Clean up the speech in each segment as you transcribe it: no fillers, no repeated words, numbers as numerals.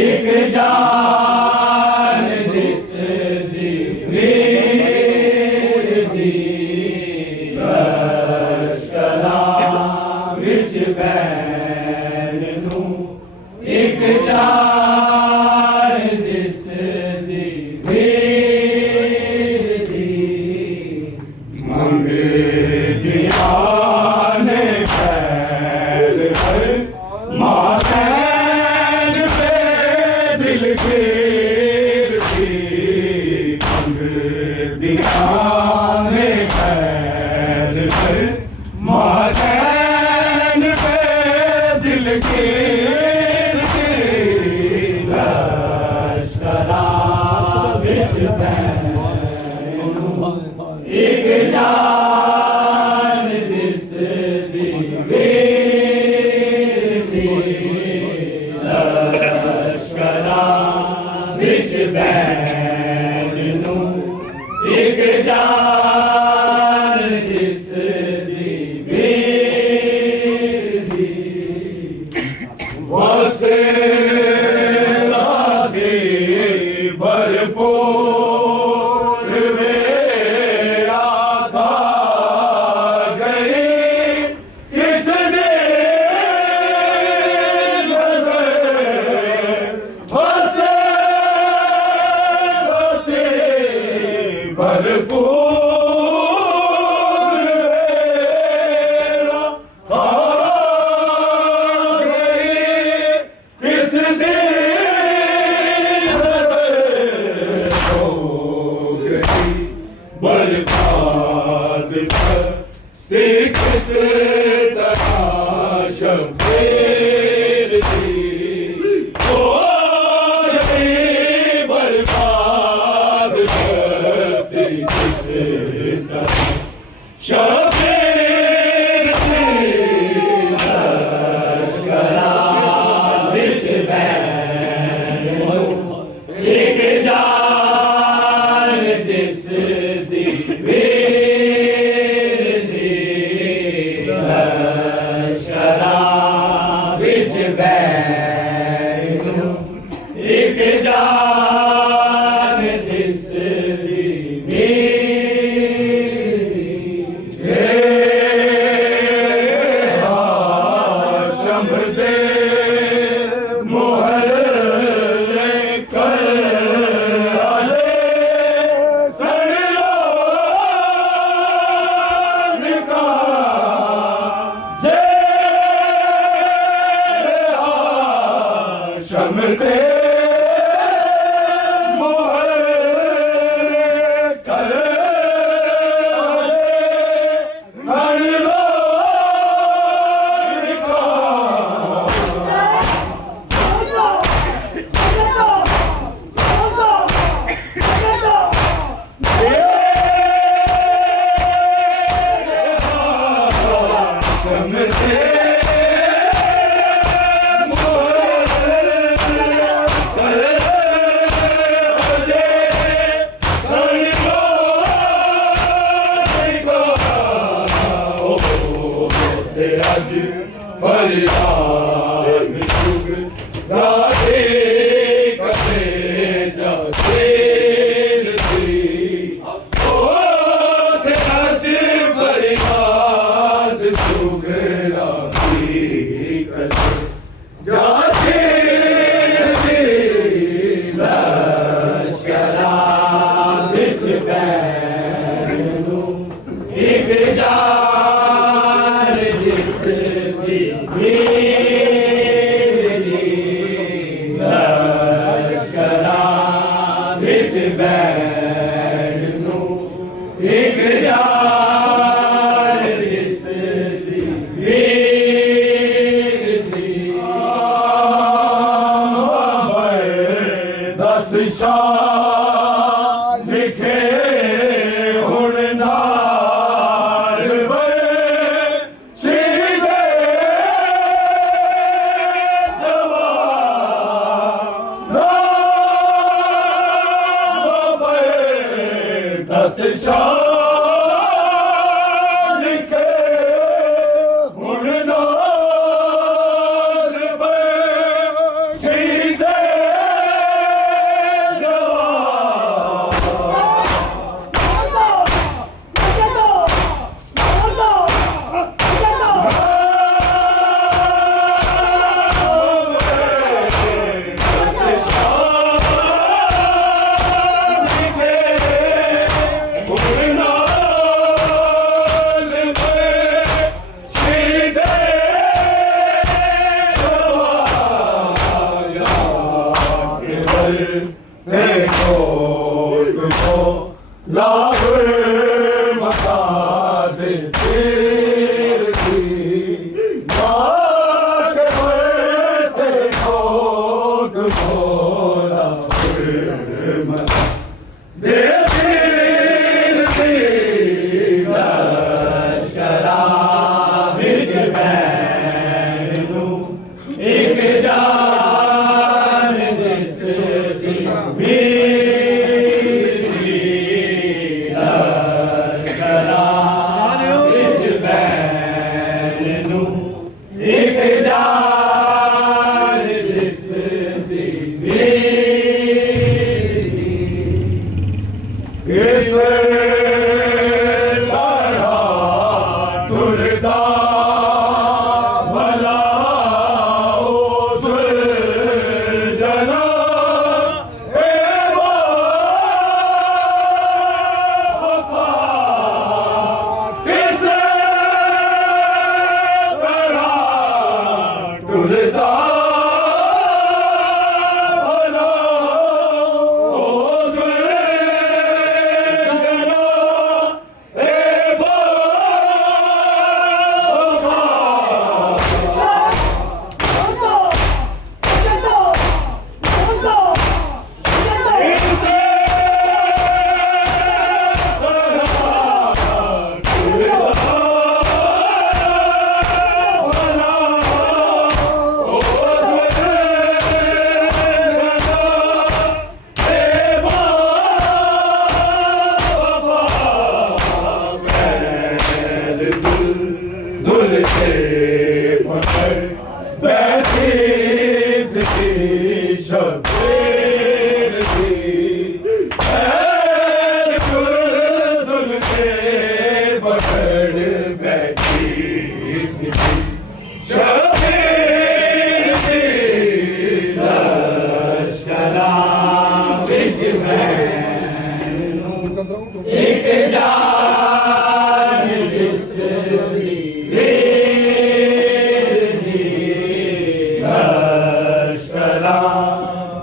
एक जान दे शेर की पंग दिया ने पैर पर माज़ैन पे दिल के लश्करा विच एक जान दिस दी लश्करा विच बैन नू एक जान दिस दी वसेला से भरपूर वेला था गई किस दे नजर वसे भरपूर वेला था किस दे हो गई बर्बाद पर से किस तरह शब्देर थी हो गई बर्बाद पर से किस तरह शब्देर थी लश्करा विच एक जान दिस दी लश्करा विच बैठो एक जान दिस दी हाशम दे मोहल्ले कर आले सड़लों का जे हाशम दे मोहल्ले कर आले सड़लों का आज फरियाद चुग राधे कसे जाते थी ओ थे आज फरियाद चुग राधे कसे जाते थी लश्करा विच बैठो एक जान जिस दी लश्करा विच बैठो एक जान जिस दी दस शाह लिखे हुण नाल सीधे जवान दस शाह लिखे हुण नाल सीधे We're ते को लागर मता दे तेरी माँ के बढ़ते को लागर मता दे तेरी लश्करा विच बैनू एक जान दिसदी मेरी लश्करा विच बैनू एक जान दिसदी मेरी किस लड़ा तुरदा भला उस जना ए वफा किस लड़ा तुरदा दुल से पकड़ बैठी सी शबीर सी दुल से पकड़ बैठी सी शबीर सी लश्करा विच बैनू एक जान दिसदी लश्करा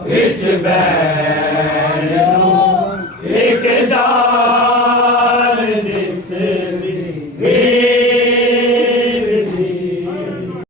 विच बैनू